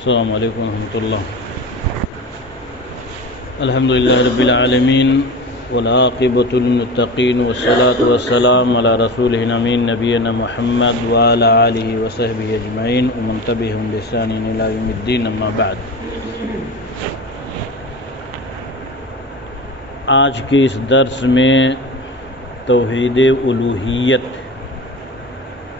السلام علیکم ورحمۃ اللہ. الحمد للہ رب العالمین والعاقبۃ للمتقین والصلاة والسلام علی رسولہ الامین نبینا محمد وعلی آلہ وصحبہ اجمعین ومن تبعہم بإحسان الی یوم الدین. اما بعد، آج کے اس درس میں توحید الوہیت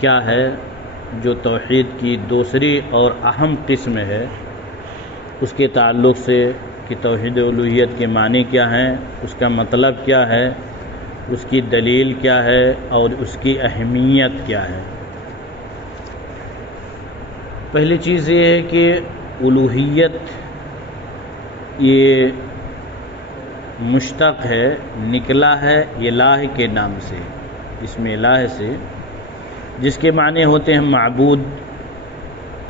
کیا ہے، جو توحید کی دوسری اور اہم قسم ہے، اس کے تعلق سے کہ توحید الوہیت کے معنی کیا ہیں، اس کا مطلب کیا ہے، اس کی دلیل کیا ہے اور اس کی اہمیت کیا ہے. پہلی چیز یہ ہے کہ الوہیت یہ مشتق ہے، نکلا ہے الہ کے نام سے، اس میں الہ سے، جس کے معنی ہوتے ہیں معبود،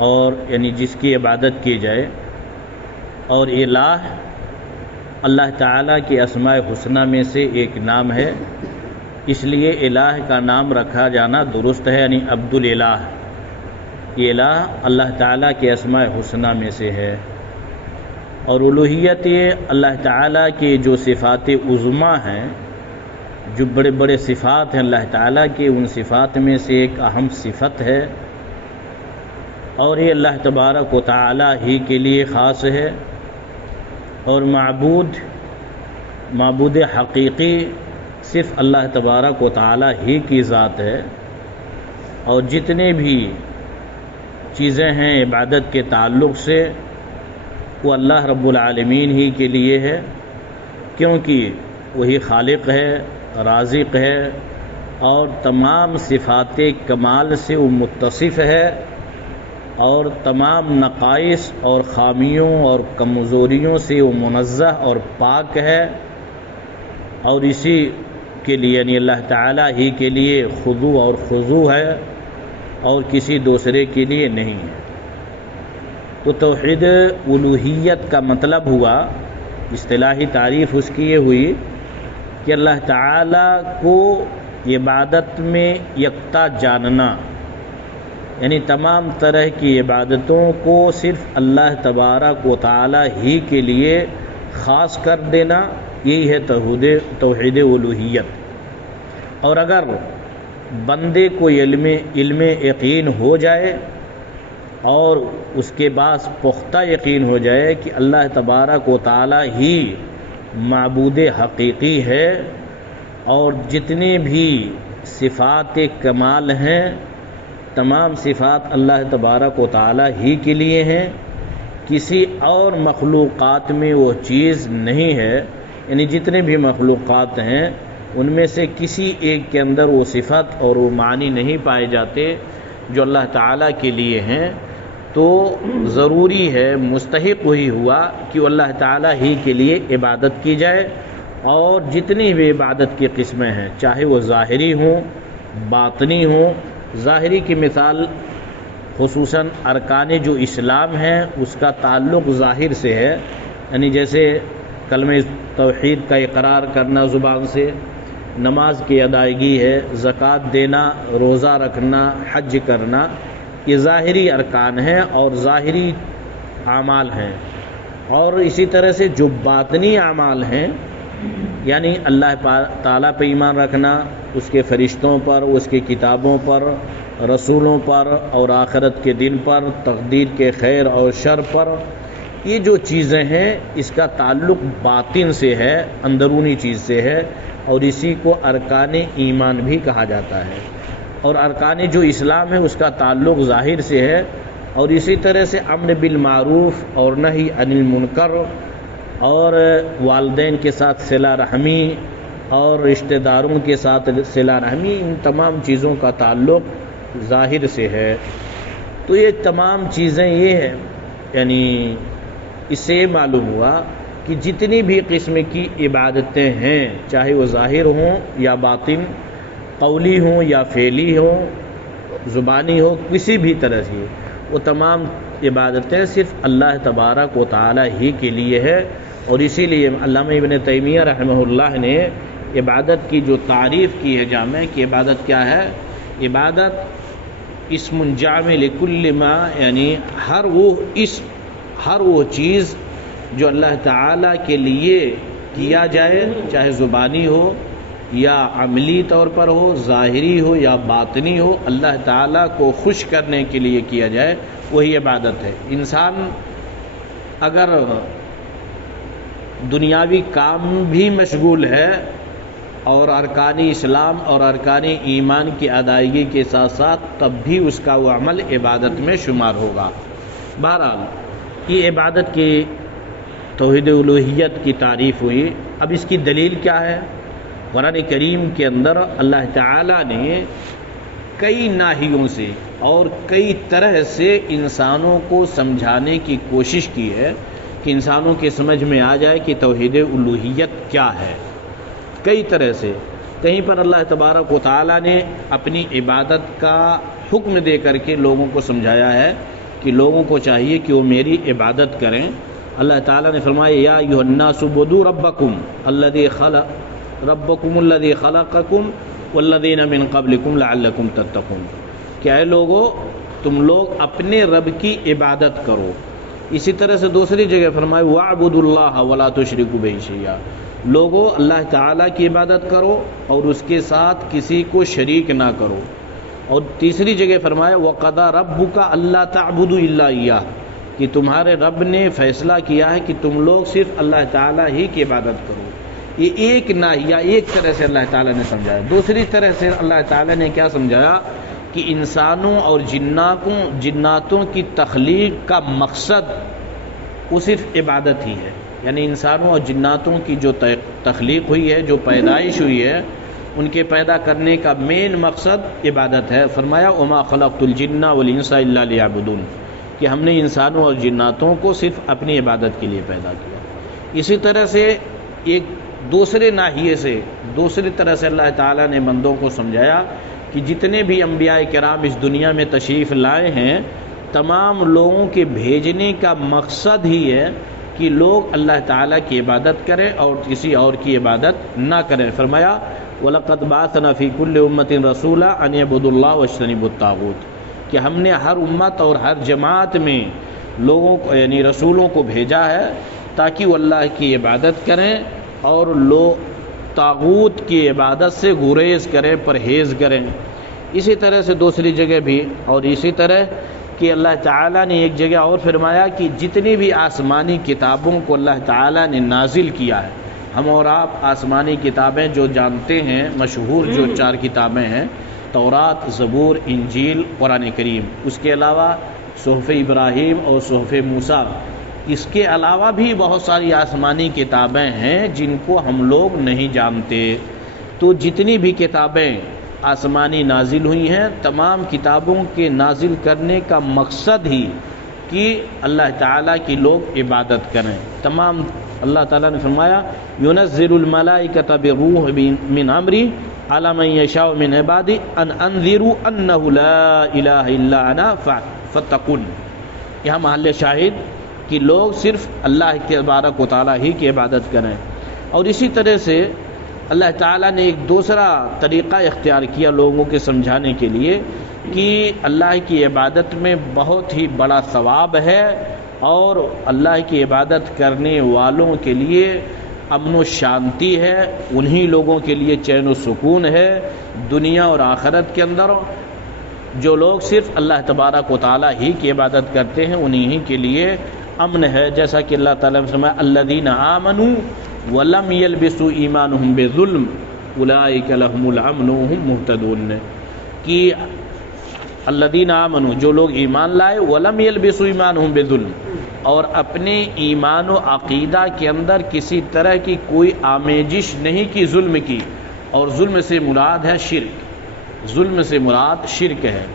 اور یعنی جس کی عبادت کی جائے. اور الہ اللہ تعالیٰ کے اسماء حسنہ میں سے ایک نام ہے، اس لیے الہ کا نام رکھا جانا درست ہے، یعنی عبد الالہ. یہ الہ اللہ تعالیٰ کے اسماء حسنہ میں سے ہے. اور الوہیت یہ اللہ تعالیٰ کے جو صفات عظمیٰ ہیں، جو بڑے بڑے صفات ہیں اللہ تعالیٰ کے، ان صفات میں سے ایک اہم صفت ہے، اور یہ اللہ تبارک و تعالیٰ ہی کے لیے خاص ہے. اور معبود حقیقی صرف اللہ تبارک و تعالیٰ ہی کی ذات ہے. اور جتنے بھی چیزیں ہیں عبادت کے تعلق سے، وہ اللہ رب العالمین ہی کے لیے ہے، کیونکہ وہی خالق ہے، رازق ہے، اور تمام صفات کمال سے وہ متصف ہے، اور تمام نقائص اور خامیوں اور کمزوریوں سے وہ منزہ اور پاک ہے. اور اسی کے لیے یعنی اللہ تعالیٰ ہی کے لیے خضوع اور خضوع ہے، اور کسی دوسرے کے لیے نہیں ہے. تو توحید الوہیت کا مطلب ہوا، اصطلاحی تعریف اس کی یہ ہوئی کہ اللہ تعالیٰ کو عبادت میں یکتا جاننا، یعنی تمام طرح کی عبادتوں کو صرف اللہ تبارک و تعالیٰ ہی کے لیے خاص کر دینا، یہی ہے توحید الوہیت. اور اگر بندے کو علم یقین ہو جائے اور اس کے بعد پختہ یقین ہو جائے کہ اللہ تبارک و تعالیٰ ہی معبود حقیقی ہے، اور جتنے بھی صفات کمال ہیں تمام صفات اللہ تبارک و تعالیٰ ہی کے لیے ہیں، کسی اور مخلوقات میں وہ چیز نہیں ہے. یعنی جتنے بھی مخلوقات ہیں ان میں سے کسی ایک کے اندر وہ صفت اور وہ معنی نہیں پائے جاتے جو اللہ تعالیٰ کے لیے ہیں. تو ضروری ہے، مستحق وہی ہوا کہ اللہ تعالیٰ ہی کے لیے عبادت کی جائے. اور جتنی بھی عبادت کی قسمیں ہیں، چاہے وہ ظاہری ہوں باطنی ہوں. ظاہری کی مثال خصوصاً ارکان جو اسلام ہیں اس کا تعلق ظاہر سے ہے، یعنی جیسے کلمہ توحید کا اقرار کرنا زبان سے، نماز کی ادائیگی ہے، زکوٰۃ دینا، روزہ رکھنا، حج کرنا، یہ ظاہری ارکان ہیں اور ظاہری اعمال ہیں. اور اسی طرح سے جو باطنی اعمال ہیں، یعنی اللہ تعالیٰ پہ ایمان رکھنا، اس کے فرشتوں پر، اس کی کتابوں پر، رسولوں پر، اور آخرت کے دن پر، تقدیر کے خیر اور شر پر، یہ جو چیزیں ہیں اس کا تعلق باطن سے ہے، اندرونی چیز سے ہے، اور اسی کو ارکان ایمان بھی کہا جاتا ہے. اور ارکان جو اسلام ہے اس کا تعلق ظاہر سے ہے. اور اسی طرح سے امر بالمعروف اور نہی عن المنکر، اور والدین کے ساتھ صلہ رحمی اور رشتہ داروں کے ساتھ صلہ رحمی، ان تمام چیزوں کا تعلق ظاہر سے ہے. تو یہ تمام چیزیں یہ ہیں، یعنی اس سے معلوم ہوا کہ جتنی بھی قسم کی عبادتیں ہیں، چاہے وہ ظاہر ہوں یا باطن، قولی ہوں یا فعلی ہوں، زبانی ہو، کسی بھی طرح سے، وہ تمام عبادتیں صرف اللہ تبارک و تعالیٰ ہی کے لیے ہے. اور اسی لیے علامہ ابن تیمیہ رحمہ اللہ نے عبادت کی جو تعریف کی ہے جامع، کہ عبادت کیا ہے؟ عبادت اسم جامع لکل ما، یعنی ہر وہ اس ہر وہ چیز جو اللہ تعالیٰ کے لیے کیا جائے، چاہے زبانی ہو یا عملی طور پر ہو، ظاہری ہو یا باطنی ہو، اللہ تعالیٰ کو خوش کرنے کے لیے کیا جائے، وہی عبادت ہے۔ انسان اگر دنیاوی کام بھی مشغول ہے اور ارکان اسلام اور ارکان ایمان کی ادائیگی کے ساتھ ساتھ، تب بھی اس کا وہ عمل عبادت میں شمار ہوگا۔ بہرحال یہ عبادت کی توحید الوہیت کی تعریف ہوئی۔ اب اس کی دلیل کیا ہے؟ قرآن کریم کے اندر اللہ تعالیٰ نے کئی ناحیوں سے اور کئی طرح سے انسانوں کو سمجھانے کی کوشش کی ہے کہ انسانوں کے سمجھ میں آ جائے کہ توحید الوہیت کیا ہے۔ کئی طرح سے کہیں پر اللہ تبارک و تعالیٰ نے اپنی عبادت کا حکم دے کر کے لوگوں کو سمجھایا ہے کہ لوگوں کو چاہیے کہ وہ میری عبادت کریں۔ اللہ تعالیٰ نے فرمایا یا ایھا الناس اعبدوا ربکم الذی خلقکم والذین من قبلکم لعلکم تتقون، کہ اے لوگو تم لوگ اپنے رب کی عبادت کرو۔ اسی طرح سے دوسری جگہ فرمایا واعبدوا اللہ ولا تشرکوا بہ شیئا، لوگو اللہ تعالیٰ کی عبادت کرو اور اس کے ساتھ کسی کو شریک نہ کرو۔ اور تیسری جگہ فرمایا وقضى ربک الا تعبدوا الا ایہ، کہ تمہارے رب نے فیصلہ کیا ہے کہ تم لوگ صرف اللہ تعالیٰ ہی کی عبادت کرو۔ یہ ایک ناحیہ ایک طرح سے اللہ تعالیٰ نے سمجھایا۔ دوسری طرح سے اللہ تعالیٰ نے کیا سمجھایا کہ انسانوں اور جناتوں کی تخلیق کا مقصد وہ صرف عبادت ہی ہے، یعنی انسانوں اور جناتوں کی جو تخلیق ہوئی ہے، جو پیدائش ہوئی ہے، ان کے پیدا کرنے کا مین مقصد عبادت ہے۔ فرمایا وما خلقت الجن والانس الا لیعبدون، کہ ہم نے انسانوں اور جناتوں کو صرف اپنی عبادت کے لیے پیدا کیا۔ اسی طرح سے ایک دوسرے ناحیے سے دوسری طرح سے اللہ تعالیٰ نے بندوں کو سمجھایا کہ جتنے بھی انبیاء کرام اس دنیا میں تشریف لائے ہیں، تمام لوگوں کے بھیجنے کا مقصد ہی ہے کہ لوگ اللہ تعالیٰ کی عبادت کریں اور کسی اور کی عبادت نہ کریں۔ فرمایا وَلَقَدْ بَعَثْنَا فِي كُلِّ أُمَّةٍ رَسُولًا أَنِ اعْبُدُوا اللَّهَ وَاجْتَنِبُوا الطَّاغُوتَ، کہ ہم نے ہر امت اور ہر جماعت میں لوگوں کو یعنی رسولوں کو بھیجا ہے تاکہ وہ اللہ کی عبادت کریں اور لوگ طاغوت کی عبادت سے گریز کریں، پرہیز کریں۔ اسی طرح سے دوسری جگہ بھی، اور اسی طرح کہ اللہ تعالیٰ نے ایک جگہ اور فرمایا کہ جتنی بھی آسمانی کتابوں کو اللہ تعالیٰ نے نازل کیا ہے، ہم اور آپ آسمانی کتابیں جو جانتے ہیں، مشہور جو 4 کتابیں ہیں، تورات، زبور، انجیل، قرآن کریم، اس کے علاوہ صحف ابراہیم اور صحف موسیٰ، اس کے علاوہ بھی بہت ساری آسمانی کتابیں ہیں جن کو ہم لوگ نہیں جانتے۔ تو جتنی بھی کتابیں آسمانی نازل ہوئی ہیں، تمام کتابوں کے نازل کرنے کا مقصد ہی کہ اللہ تعالیٰ کی لوگ عبادت کریں۔ تمام اللہ تعالیٰ نے فرمایا يُنَزِّلُ الْمَلَائِكَةَ بِالرُّوحِ مِنْ أَمْرِهِ عَلَى مَنْ يَشَاءُ مِنْ عِبَادِهِ أَنْ أَنذِرُوا أَنَّهُ لَا إِلَهَ إِلَّا أَنَا فَاتَّقُونِ۔ یہاں محل شاہد کہ لوگ صرف اللہ تبارک و تعالیٰ ہی کی عبادت کریں۔ اور اسی طرح سے اللہ تعالیٰ نے ایک دوسرا طریقہ اختیار کیا لوگوں کے سمجھانے کے لیے کہ اللہ کی عبادت میں بہت ہی بڑا ثواب ہے اور اللہ کی عبادت کرنے والوں کے لیے امن و شانتی ہے، انہی لوگوں کے لیے چین و سکون ہے دنیا اور آخرت کے اندر۔ جو لوگ صرف اللہ تبارک و تعالیٰ ہی کی عبادت کرتے ہیں انہی کے لیے امن ہے، جیسا کہ اللہ تعالیٰ نے فرمایا الذین آمنوا ولم یلبسوا ایمانہم بظلم اولئک لہم الامن وہم مہتدون، کہ الذین آمنوا جو لوگ ایمان لائے ولم یلبسوا ایمانہم بظلم، اور اپنے ایمان و عقیدہ کے اندر کسی طرح کی کوئی آمیزش نہیں کی ظلم کی، اور ظلم سے مراد ہے شرک، ظلم سے مراد شرک ہے۔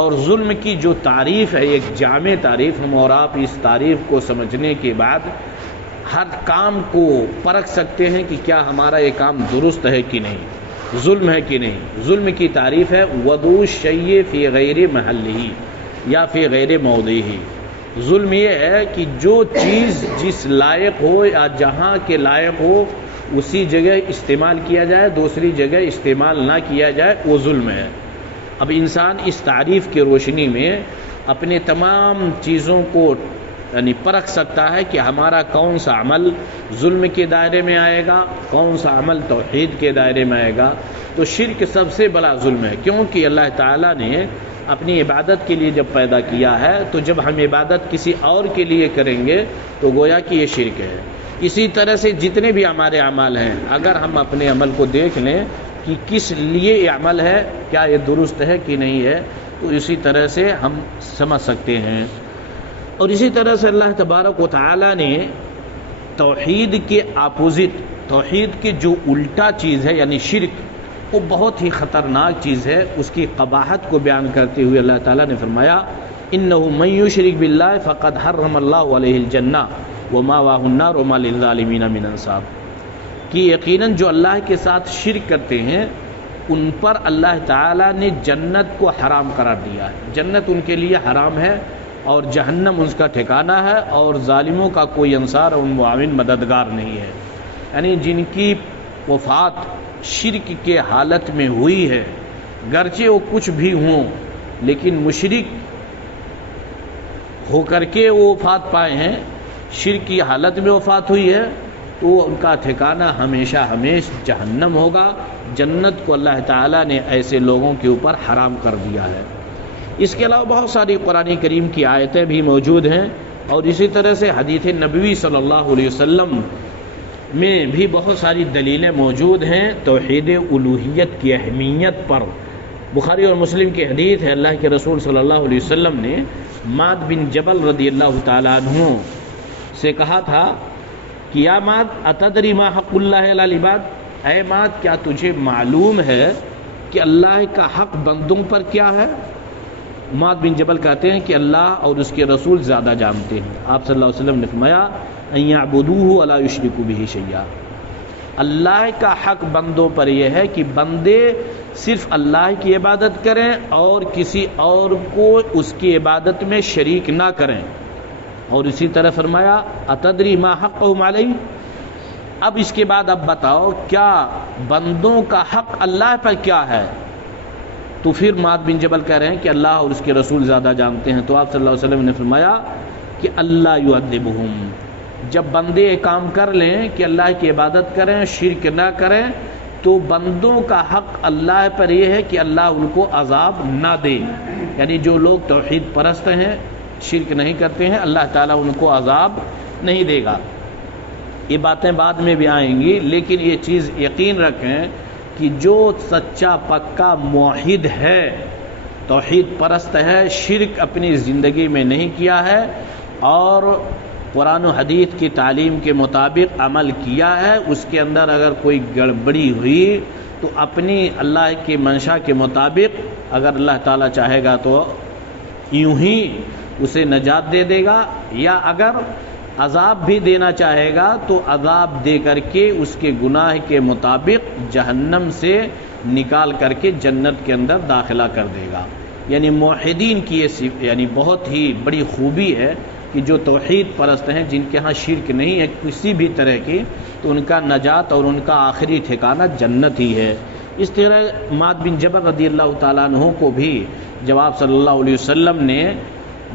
اور ظلم کی جو تعریف ہے ایک جامع تعریف، ہم اور آپ اس تعریف کو سمجھنے کے بعد ہر کام کو پرکھ سکتے ہیں کہ کیا ہمارا یہ کام درست ہے کہ نہیں، ظلم ہے کہ نہیں۔ ظلم کی تعریف ہے وضع الشیء فی غیر محلہ یا فی غیر موضعہ۔ ظلم یہ ہے کہ جو چیز جس لائق ہو یا جہاں کے لائق ہو اسی جگہ استعمال کیا جائے، دوسری جگہ استعمال نہ کیا جائے، وہ ظلم ہے۔ اب انسان اس تعریف کی روشنی میں اپنے تمام چیزوں کو یعنی پرکھ سکتا ہے کہ ہمارا کون سا عمل ظلم کے دائرے میں آئے گا، کون سا عمل توحید کے دائرے میں آئے گا۔ تو شرک سب سے بڑا ظلم ہے، کیونکہ اللہ تعالیٰ نے اپنی عبادت کے لیے جب پیدا کیا ہے تو جب ہم عبادت کسی اور کے لیے کریں گے تو گویا کہ یہ شرک ہے۔ اسی طرح سے جتنے بھی ہمارے اعمال ہیں، اگر ہم اپنے عمل کو دیکھ لیں کہ کس لیے یہ عمل ہے، کیا یہ درست ہے کہ نہیں ہے، تو اسی طرح سے ہم سمجھ سکتے ہیں۔ اور اسی طرح سے اللہ تبارک و تعالی نے توحید کے اپوزٹ، توحید کے جو الٹا چیز ہے یعنی شرک، وہ بہت ہی خطرناک چیز ہے، اس کی قباحت کو بیان کرتے ہوئے اللہ تعالیٰ نے فرمایا انہ من یشرک باللہ فقد حرم اللہ علیہ الجنہ ومأواہ النار وما للظالمین من انصار، کہ یقیناً جو اللہ کے ساتھ شرک کرتے ہیں ان پر اللہ تعالیٰ نے جنت کو حرام قرار دیا ہے، جنت ان کے لیے حرام ہے اور جہنم اس کا ٹھکانہ ہے، اور ظالموں کا کوئی انصار اور معاون مددگار نہیں ہے۔ یعنی جن کی وفات شرک کے حالت میں ہوئی ہے، گرچہ وہ کچھ بھی ہوں لیکن مشرک ہو کر کے وہ وفات پائے ہیں، شرک کی حالت میں وفات ہوئی ہے، تو ان کا ٹھکانہ ہمیشہ ہمیشہ جہنم ہوگا۔ جنت کو اللہ تعالیٰ نے ایسے لوگوں کے اوپر حرام کر دیا ہے۔ اس کے علاوہ بہت ساری قرآن کریم کی آیتیں بھی موجود ہیں، اور اسی طرح سے حدیث نبوی صلی اللہ علیہ وسلم میں بھی بہت ساری دلیلیں موجود ہیں توحید الوہیت کی اہمیت پر۔ بخاری اور مسلم کی حدیث ہے، اللہ کے رسول صلی اللہ علیہ وسلم نے معاذ بن جبل رضی اللہ تعالیٰ عنہ سے کہا تھا کہ یا معاذ اتدری ما حق اللہ علی العباد، اے معاذ کیا تجھے معلوم ہے کہ اللہ کا حق بندوں پر کیا ہے؟ معاذ بن جبل کہتے ہیں کہ اللہ اور اس کے رسول زیادہ جانتے ہیں۔ آپ صلی اللہ علیہ وسلم نے فرمایا ان یعبدوہ ولا یشرکوا بہ شیئا، اللہ کا حق بندوں پر یہ ہے کہ بندے صرف اللہ کی عبادت کریں اور کسی اور کو اس کی عبادت میں شریک نہ کریں۔ اور اسی طرح فرمایا اتدری ما حقہم علیہ، اب اس کے بعد اب بتاؤ کیا بندوں کا حق اللہ پر کیا ہے؟ تو پھر معاذ بن جبل کہہ رہے ہیں کہ اللہ اور اس کے رسول زیادہ جانتے ہیں۔ تو آپ صلی اللہ علیہ وسلم نے فرمایا کہ اللہ یعذبہم، جب بندے یہ کام کر لیں کہ اللہ کی عبادت کریں، شرک نہ کریں، تو بندوں کا حق اللہ پر یہ ہے کہ اللہ ان کو عذاب نہ دے۔ یعنی جو لوگ توحید پرست ہیں، شرک نہیں کرتے ہیں، اللہ تعالیٰ ان کو عذاب نہیں دے گا۔ یہ باتیں بعد میں بھی آئیں گی، لیکن یہ چیز یقین رکھیں کہ جو سچا پکا موحد ہے، توحید پرست ہے، شرک اپنی زندگی میں نہیں کیا ہے اور قرآن و حدیث کی تعلیم کے مطابق عمل کیا ہے، اس کے اندر اگر کوئی گڑبڑی ہوئی تو اپنی اللہ کی منشا کے مطابق اگر اللہ تعالیٰ چاہے گا تو یوں ہی اسے نجات دے دے گا، یا اگر عذاب بھی دینا چاہے گا تو عذاب دے کر کے اس کے گناہ کے مطابق جہنم سے نکال کر کے جنت کے اندر داخلہ کر دے گا۔ یعنی موحدین کی یہ یعنی بہت ہی بڑی خوبی ہے کہ جو توحید پرست ہیں، جن کے ہاں شرک نہیں ہے کسی بھی طرح کی، تو ان کا نجات اور ان کا آخری ٹھکانہ جنت ہی ہے۔ اس طرح معاذ بن جبل رضی اللہ تعالیٰ عنہ کو بھی جب آپ صلی اللہ علیہ وسلم نے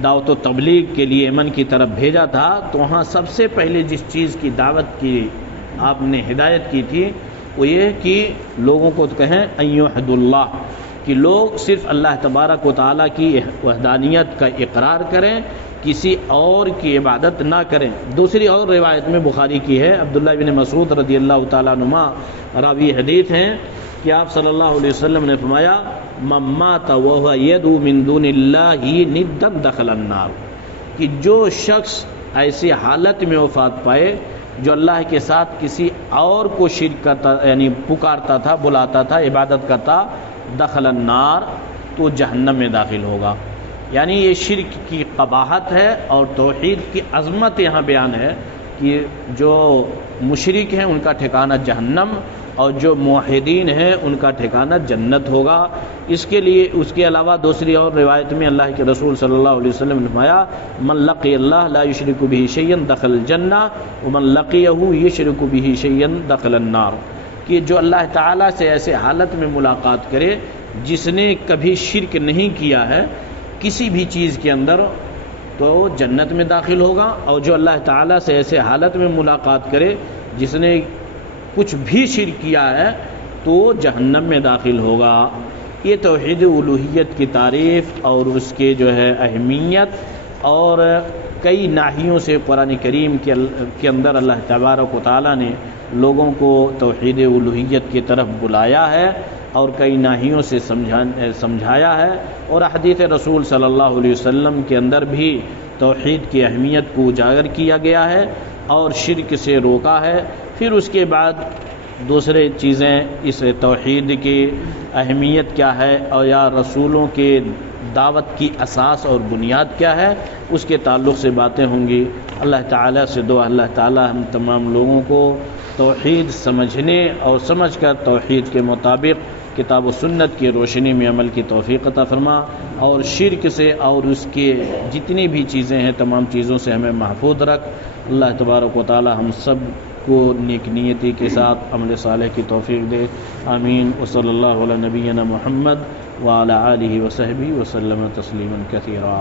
دعوت و تبلیغ کے لیے یمن کی طرف بھیجا تھا تو وہاں سب سے پہلے جس چیز کی دعوت کی آپ نے ہدایت کی تھی وہ یہ کہ لوگوں کو کہیں ان یوحدوا اللہ، کہ لوگ صرف اللہ تبارک و تعالیٰ کی وحدانیت کا اقرار کریں، کسی اور کی عبادت نہ کریں۔ دوسری اور روایت میں بخاری کی ہے، عبداللہ بن مسعود رضی اللہ تعالیٰ عنہ راوی حدیث ہیں کہ آپ صلی اللہ علیہ وسلم نے فرمایا من مات وهو يدعو من دون اللہ ندا دخل النار، کہ جو شخص ایسی حالت میں وفات پائے جو اللہ کے ساتھ کسی اور کو شرک کرتا یعنی پکارتا تھا، بلاتا تھا، عبادت کرتا، دخل النار، تو جہنم میں داخل ہوگا۔ یعنی یہ شرک کی قباحت ہے اور توحید کی عظمت یہاں بیان ہے کہ جو مشرک ہیں ان کا ٹھکانہ جہنم اور جو موحدین ہیں ان کا ٹھکانہ جنت ہوگا۔ اس کے لیے اس کے علاوہ دوسری اور روایت میں اللہ کے رسول صلی اللہ علیہ وسلم نے فرمایا من لقی اللہ لا یشرک بہ شیئا دخل الجنہ ومن لقیہ یشرک بہ شیئا دخل النار، کہ جو اللہ تعالیٰ سے ایسے حالت میں ملاقات کرے جس نے کبھی شرک نہیں کیا ہے کسی بھی چیز کے اندر، تو جنت میں داخل ہوگا، اور جو اللہ تعالیٰ سے ایسے حالت میں ملاقات کرے جس نے کچھ بھی شرک کیا ہے تو وہ جہنم میں داخل ہوگا۔ یہ توحید الوہیت کی تعریف اور اس کے جو ہے اہمیت، اور کئی ناحیوں سے قرآن کریم کے اندر اللہ تبارک و تعالیٰ نے لوگوں کو توحید الوہیت کی طرف بلایا ہے اور کئی ناحیوں سے سمجھایا ہے، اور احادیث رسول صلی اللہ علیہ وسلم کے اندر بھی توحید کی اہمیت کو اجاگر کیا گیا ہے اور شرک سے روکا ہے۔ پھر اس کے بعد دوسرے چیزیں اس توحید کی اہمیت کیا ہے اور یا رسولوں کے دعوت کی اساس اور بنیاد کیا ہے، اس کے تعلق سے باتیں ہوں گی۔ اللہ تعالیٰ سے دعا اللہ تعالیٰ ہم تمام لوگوں کو توحید سمجھنے اور سمجھ کر توحید کے مطابق کتاب و سنت کی روشنی میں عمل کی توفیق عطا فرما، اور شرک سے اور اس کے جتنی بھی چیزیں ہیں تمام چیزوں سے ہمیں محفوظ رکھ۔ اللہ تبارک و تعالی ہم سب کو نیک نیتی کے ساتھ عمل صالح کی توفیق دے، آمین۔ وصلی اللہ علی نبینا محمد وعلی آلہ وصحبہ وسلم تسلیما کثیرا۔